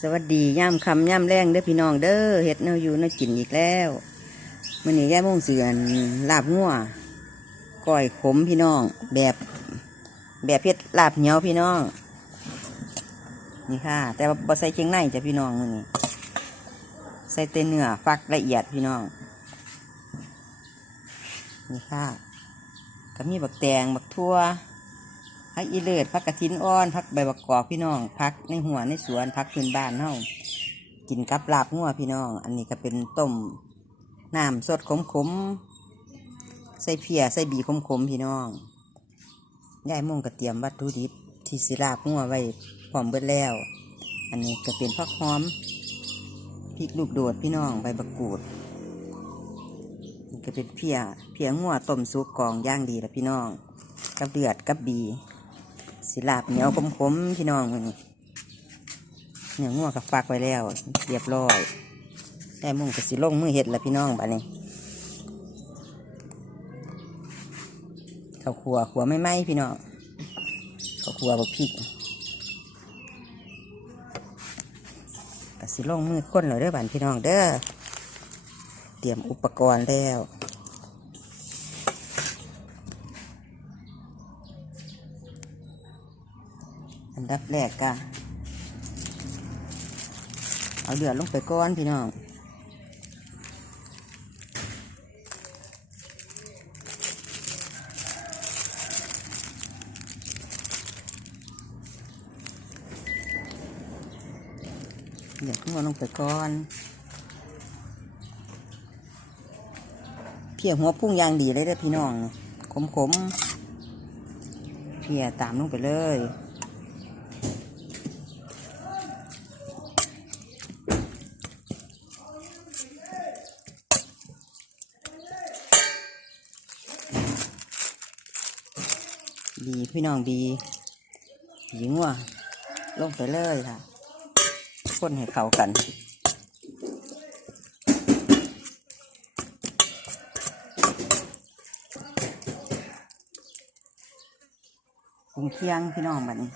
สวัสดีย่ำคำย่ำแรงเด้อพี่น้องเด้อเฮ็ดแนวอยู่แนวกินอีกแล้วมื้อนี้ย่าโมงเสือนลาบงัวก้อยขมพี่น้อง แบบแบบเฮ็ดลาบเหนียวพี่น้อง นี่ค่ะ แต่ว่าบ่ใส่เชียงในจ้ะพี่น้องมื้อนี้ใส่แต่เนื้อฟักละเอียดพี่น้อง นี่ค่ะก็มีบักแตงบักทั่ว พักอีเลิศพักกระถินอ่อนพักใบบักกอกพี่น้องพักในหัวในสวนพักพื้นบ้านเฮากินกับลาบงัวพี่น้อง อันนี้ก็เป็นต้มน้ำสดขมขมใส่เพียใส่บีขมขมพี่น้องยายม่งก็เตรียมวัตถุดิบที่สิลาบงัวไว้พร้อมเบิดแล้ว อันนี้ก็เป็นผักหอมพริกลูกโดดพี่น้องใบบักกูดนี่ก็เป็นเพียเพียงัวต้มซุปกองย่างดีแล้วพี่น้องกับเลือดกับบี สิลาบเหนียวคมๆพี่น้องมือนี้เนื้องัวกับฟักไว้แล้ว เรียบร้อยแต่มุ่งกับสิลงมือเห็ดล้วพี่น้องบ้านี้ข้าวขัวขัวไม่ไหมพี่น้องข้าวขัวบกพริกกับสิลงมือค้นเลยเด้อบ้านพี่น้องเด้อเตรียมอุปกรณ์แล้ว ดับแรกก็เอาเดือดลงไปก้อนพี่น้องเดือดขึ้นมาลงไปก้อน เพียหัวพุ่งยางดีเลยเด้อพี่น้อง ขมขมๆเพียตามลงไปเลย ดีพี่น้องดีหญิงว่ะลงไปเลยค่ะคนให้เข้ากันปรุงเคียงพี่น้องบัดนี้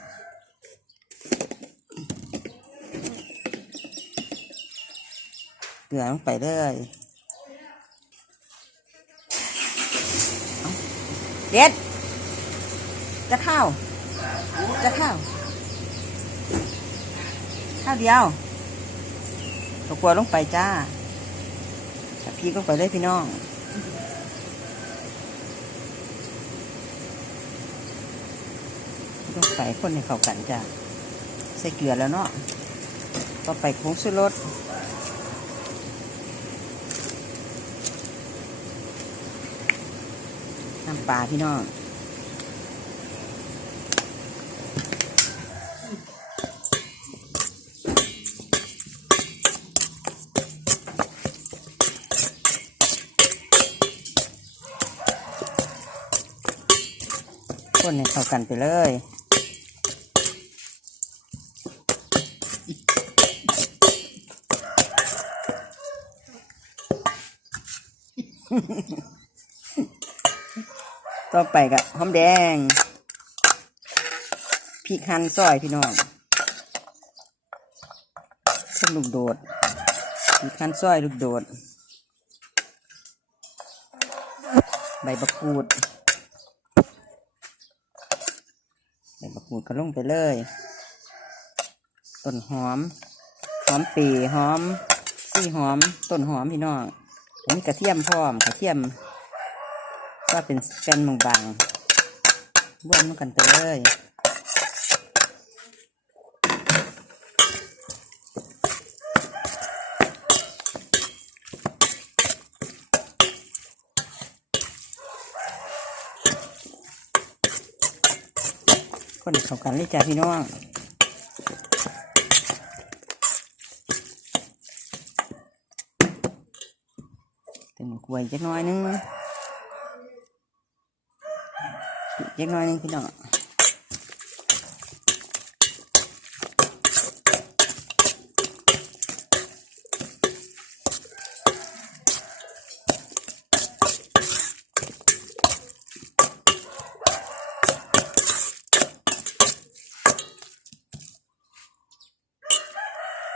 เกลือลงไปเลยเด็ด จะเข้าจะเข้าข้าวเดียวตกลัวลงไปจ้าตะพีก็ไปเลยพี่น้องลงไปคนให้เข้ากันจ้าใส่เกลือแล้วเนาะต่อไปผงชูรสน้ำปลาพี่น้อง คนให้เข้ากันไปเลยต่อไปกับหอมแดงพริกหั่นซอยพี่น้องส้มลูกโดดพริกหั่นซอยลูกโดด ใบบักกูด ใบมะกรูดก็ลงไปเลย ต้นหอม หอมปีหอมซี่หอม ต้นหอมพี่น้องผมกระเทียมพร้อมกระเทียม ก็เป็นแป้นบางๆบ้วนมันกันไปเลย คนเข้ากันเลยจ้ะพี่น้องเป็นกล้วยจักน้อยนึงจักน้อยนึงพี่น้อง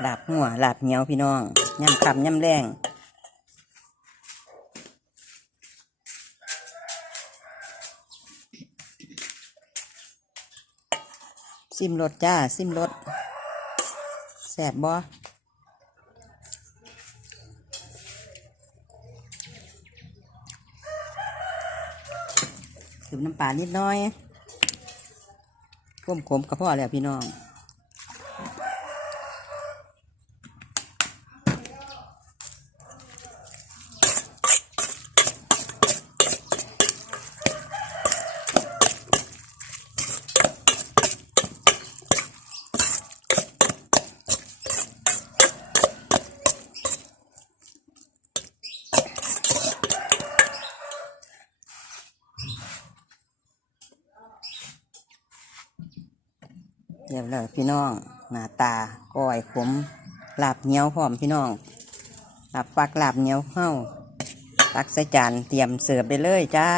ลาบหัวลาบเหนียวพี่น้องย่ำคำย่ำแรงซิมรสจ้า ซิมรสแสบบ่ถือน้ำปลานิดน้อยก้มขมๆกับพ่อแล้วพี่น้อง รียบร้อยพี่น้อง หน้าตาก้อยขมลาบเหนียวพร้อมพี่น้องลาบปักลาบเหนียวเข้าตักใส่จานเตรียมเสิร์ฟได้เลยจ้า